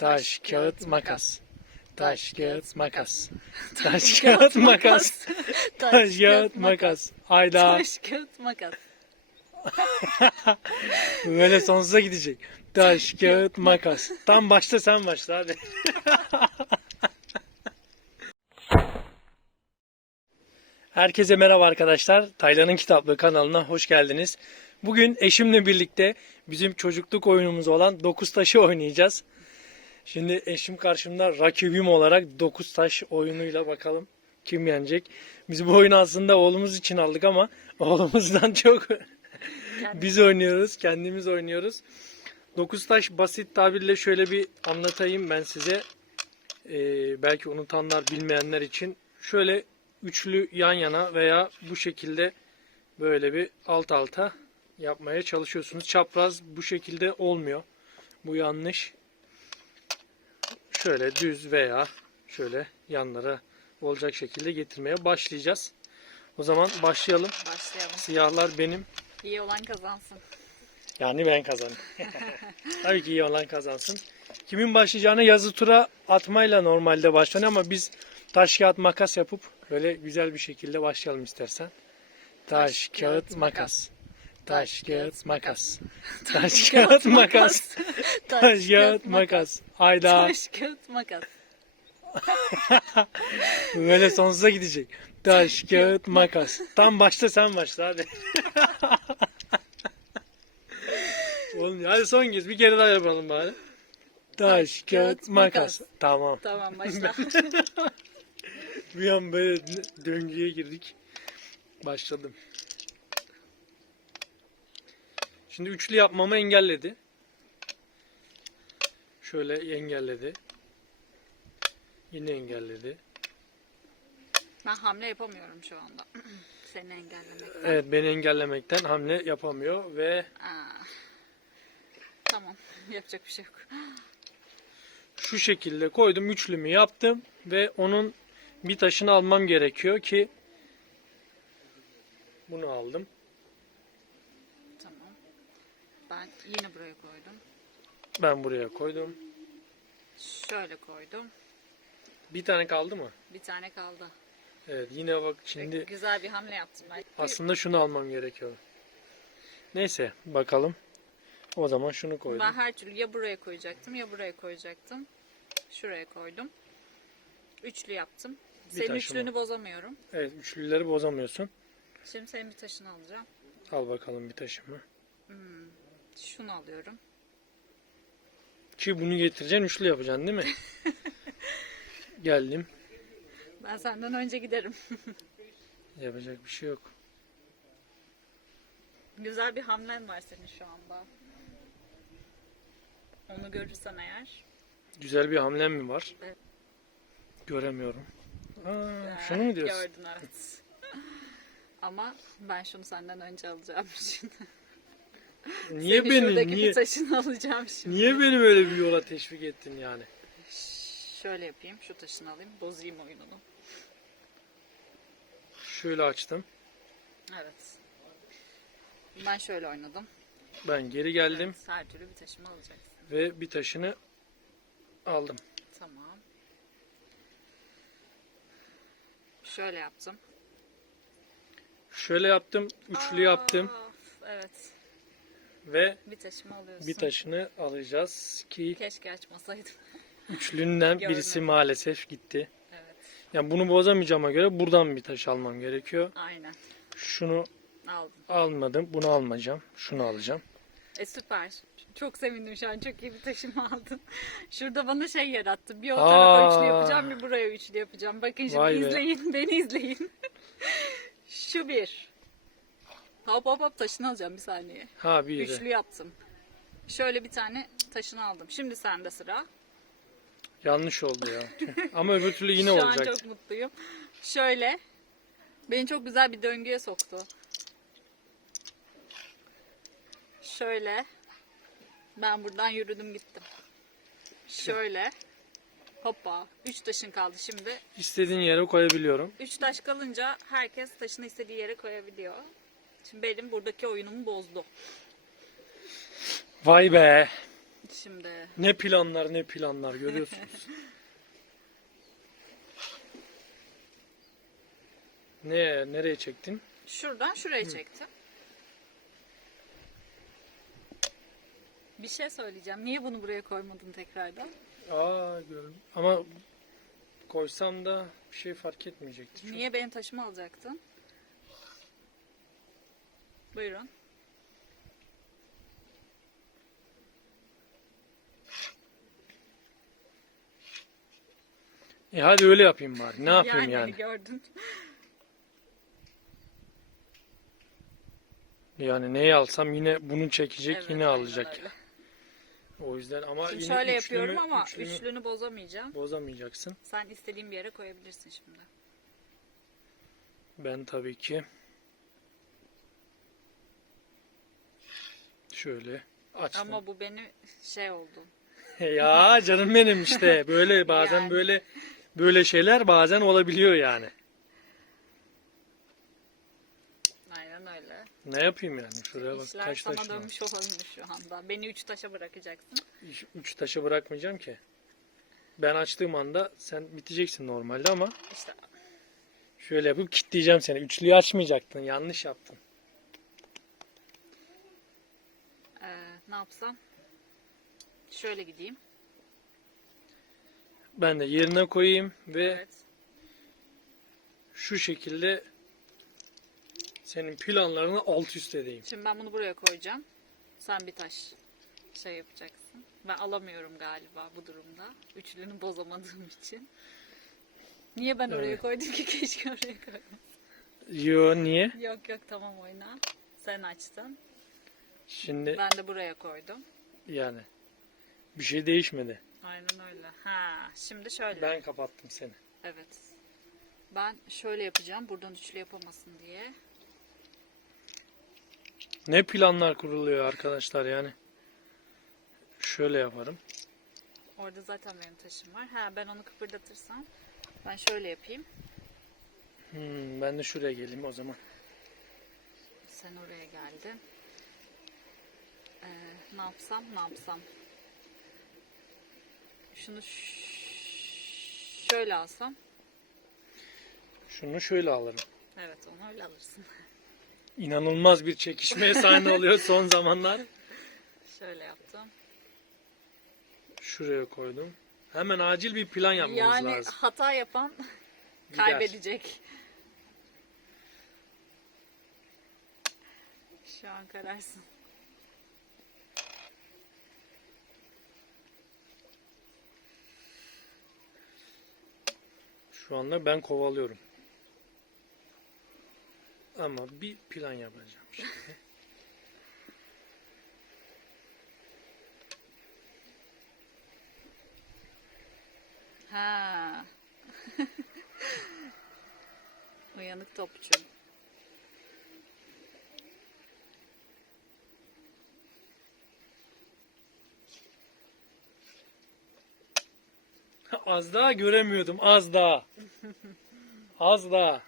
Taş, kağıt, makas. Taş, kağıt, makas. Taş, kağıt, makas. Taş, kağıt, makas. Hayda. Taş, kağıt, makas. Böyle sonsuza gidecek. Taş, kağıt, makas. Tam başta sen başla hadi. Herkese merhaba arkadaşlar. Taylan'ın Kitaplığı kanalına hoş geldiniz. Bugün eşimle birlikte bizim çocukluk oyunumuz olan Dokuz Taşı oynayacağız. Şimdi eşim karşımda rakibim olarak Dokuz Taş oyunuyla bakalım kim yenecek. Biz bu oyunu aslında oğlumuz için aldık ama oğlumuzdan çok biz oynuyoruz, kendimiz oynuyoruz. Dokuz taş basit tabirle şöyle bir anlatayım ben size. Ee, belki unutanlar, bilmeyenler için. Şöyle üçlü yan yana veya bu şekilde böyle bir alt alta yapmaya çalışıyorsunuz. Çapraz bu şekilde olmuyor. Bu yanlış. Şöyle düz veya şöyle yanlara olacak şekilde getirmeye başlayacağız. O zaman başlayalım. Başlayalım. Siyahlar benim. İyi olan kazansın. Yani ben kazandım. Tabii ki iyi olan kazansın. Kimin başlayacağını yazı tura atmayla normalde başlanıyor ama biz taş kağıt makas yapıp böyle güzel bir şekilde başlayalım istersen. Taş, kağıt, makas. Taş, kağıt, makas. Taş, kağıt, makas. Taş, kağıt, makas. Hayda. Taş, kağıt, makas. Böyle sonsuza gidecek. Taş, kağıt, makas. Tam başta sen başla hadi. Oğlum hadi son kez bir kere daha yapalım bari. Taş, kağıt, makas. Tamam. Tamam başla. Bir an böyle döngüye girdik. Başladım. Şimdi üçlü yapmamı engelledi. Şöyle engelledi. Yine engelledi. ben hamle yapamıyorum şu anda. Seni engellemekten. Evet beni engellemekten hamle yapamıyor ve Aa. Tamam. Yapacak bir şey yok. şu şekilde koydum üçlümü yaptım ve onun bir taşını almam gerekiyor ki bunu aldım. Tamam. Ben yine buraya koydum. Ben buraya koydum. Şöyle koydum. Bir tane kaldı mı? Bir tane kaldı. Evet yine bak şimdi Güzel bir hamle yaptım ben. aslında şunu almam gerekiyor. Neyse bakalım. O zaman şunu koydum. Ben her türlü ya buraya koyacaktım ya buraya koyacaktım. Şuraya koydum. Üçlü yaptım. Bir Senin taşıma. üçlünü bozamıyorum. Evet üçlüleri bozamıyorsun. Şimdi senin bir taşını alacağım. Al bakalım bir taşımı. Şunu alıyorum. Ki bunu getireceksin üçlü yapacaksın değil mi? Geldim. Ben senden önce giderim. Yapacak bir şey yok. Güzel bir hamlen var senin şu anda. Onu görürsen eğer. Güzel bir hamlem mi var? Evet. Göremiyorum. Aa, eh, şunu mu diyorsun? Gördün evet. Ama ben şunu senden önce alacağım şimdi. Niye Senin beni şuradaki niye bir taşını alacağım şimdi. niye beni böyle bir yola teşvik ettin yani? Şöyle yapayım. Şu taşını alayım. Bozayım oyununu. Şöyle açtım. Evet. Ben şöyle oynadım. Ben geri geldim Evet, her türlü bir taşımı alacaksın. ve bir taşını aldım. Tamam. Şöyle yaptım. Şöyle yaptım, üçlü yaptım Aa, Evet. Ve Bir taşımı alıyorsun. bir taşını alacağız ki Keşke açmasaydım. üçlünden birisi maalesef gitti. Evet. Yani bunu bozamayacağıma göre buradan bir taş almam gerekiyor. Aynen. Şunu Aldım. almadım, bunu almayacağım. Şunu alacağım. E süper. Çok sevindim şu an. Çok iyi bir taşımı aldın. Şurada bana şey yarattı. Bir o Aa. tarafa üçlü yapacağım, bir buraya üçlü yapacağım. Bakın şimdi Vay be. izleyin, beni izleyin. Şu bir. Hop hop hop taşını alacağım bir saniye. Ha bir Üçlü yaptım. Şöyle bir tane taşını aldım. Şimdi sende sıra. Yanlış oldu ya. Ama öbür türlü yine Şu olacak. an çok mutluyum. Şöyle. Beni çok güzel bir döngüye soktu. Şöyle. Ben buradan yürüdüm gittim. Şöyle. Hoppa. Üç taşın kaldı şimdi. İstediğin yere koyabiliyorum. Üç taş kalınca herkes taşını istediği yere koyabiliyor. Şimdi benim buradaki oyunumu bozdu. Vay be. Şimdi Ne planlar ne planlar görüyorsunuz. ne nereye çektin? şuradan şuraya çektim. Bir şey söyleyeceğim. Niye bunu buraya koymadın tekrardan? Aa gördüm. Ama koysam da bir şey fark etmeyecekti. Çok- Niye benim taşımı alacaktın? Buyurun. E hadi öyle yapayım bari. Ne yapayım yani? gördün. Yani neyi alsam yine bunu çekecek Evet, yine aynen alacak. öyle. O yüzden ama Şimdi yine şöyle üçlümü- yapıyorum ama üçlümü üçlünü bozamayacağım. bozamayacaksın. Sen istediğin bir yere koyabilirsin şimdi. Ben tabii ki şöyle açtım. Ama bu beni şey oldu. ya canım benim işte böyle bazen Yani. böyle böyle şeyler bazen olabiliyor yani. Aynen öyle. Ne yapayım yani? Şuraya bak İşler kaç sana taş var. dönmüş olabilir şu anda. Beni üç taşa bırakacaksın. İş- Üç taşı bırakmayacağım ki. Ben açtığım anda sen biteceksin normalde ama İşte şöyle yapıp kilitleyeceğim seni. Üçlüyü açmayacaktın. Yanlış yaptın. Ne yapsam? Şöyle gideyim. Ben de yerine koyayım ve Evet. şu şekilde senin planlarını alt üst edeyim. Şimdi ben bunu buraya koyacağım. Sen bir taş şey yapacaksın. Ben alamıyorum galiba bu durumda. Üçlünü bozamadığım için. Niye ben oraya Evet. koydum ki keşke oraya koymasaydım. Yo niye? Yok yok tamam oyna. Sen açtın. Şimdi Ben de buraya koydum. yani bir şey değişmedi. Aynen öyle. Ha, şimdi şöyle. Ben kapattım seni. Evet. Ben şöyle yapacağım. Buradan üçlü yapamasın diye. Ne planlar kuruluyor arkadaşlar yani. Şöyle yaparım. Orada zaten benim taşım var. Ha ben onu kıpırdatırsam ben şöyle yapayım. Hmm, ben de şuraya geleyim o zaman. Sen oraya geldin. Ee, ne yapsam ne yapsam. Şunu şöyle alsam. Şunu şöyle alırım. Evet onu öyle alırsın. İnanılmaz bir çekişmeye sahne oluyor son zamanlar. şöyle yaptım. Şuraya koydum. Hemen acil bir plan yapmamız yani lazım. hata yapan Gider. kaybedecek. Şu an kararsın. Şu anda ben kovalıyorum. Ama bir plan yapacağım şimdi. Ha. Uyanık topçu. Az daha göremiyordum. Az daha. Az daha.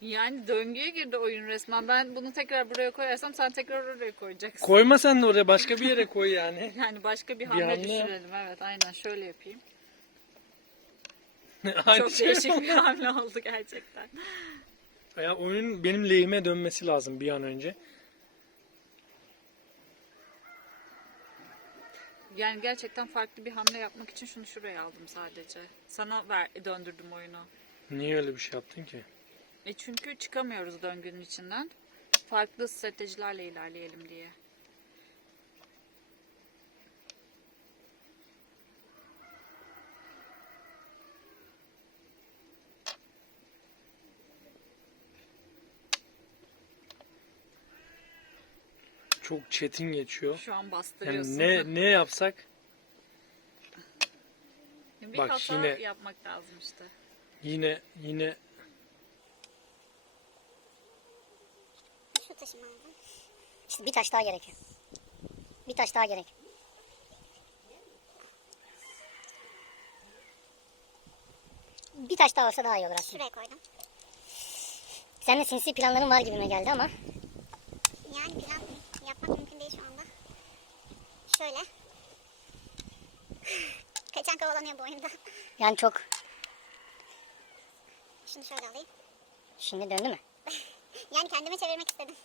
Yani döngüye girdi oyun resmen. Ben bunu tekrar buraya koyarsam sen tekrar oraya koyacaksın. Koyma sen de oraya başka bir yere koy yani. Yani başka bir hamle hamle yap. düşürelim. Evet aynen şöyle yapayım. Aynı Çok şey değişik mi? bir hamle oldu gerçekten. Ya oyunun benim lehime dönmesi lazım bir an önce. Yani gerçekten farklı bir hamle yapmak için şunu şuraya aldım sadece. Sana ver, döndürdüm oyunu. Niye öyle bir şey yaptın ki? E çünkü çıkamıyoruz döngünün içinden. Farklı stratejilerle ilerleyelim diye. Çok çetin geçiyor. Şu an Yani bastırıyorsun. ne ne yapsak bir Bak hata yine- yapmak lazım işte. yine yine Şu taşım lazım. İşte bir taş daha gerekiyor. Bir taş daha gerek. Bir taş daha olsa daha iyi olur aslında. Şuraya koydum. Senin de sinsi planların var gibime geldi ama. Yani plan yapmak mümkün değil şu anda. Şöyle. Kaçan kovalanıyor bu oyunda. Yani çok. Şunu şöyle alayım. Şimdi döndü mü? yani kendime çevirmek istedim.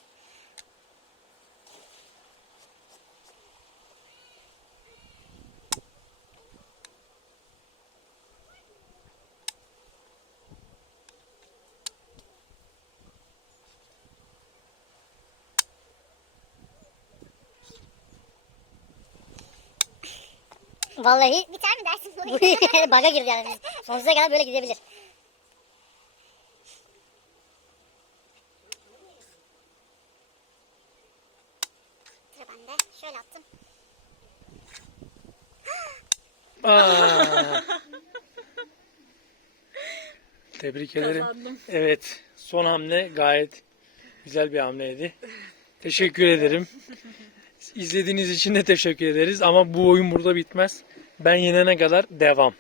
Vallahi biter mi dersin bu? Baga girdi yani. Sonsuza kadar böyle gidebilir. Sıra bende. Şöyle attım. Aa. Tebrik ederim. Kazandım. Evet, son hamle gayet güzel bir hamleydi. Teşekkür ederim. İzlediğiniz için de teşekkür ederiz ama bu oyun burada bitmez. Ben yenene kadar devam.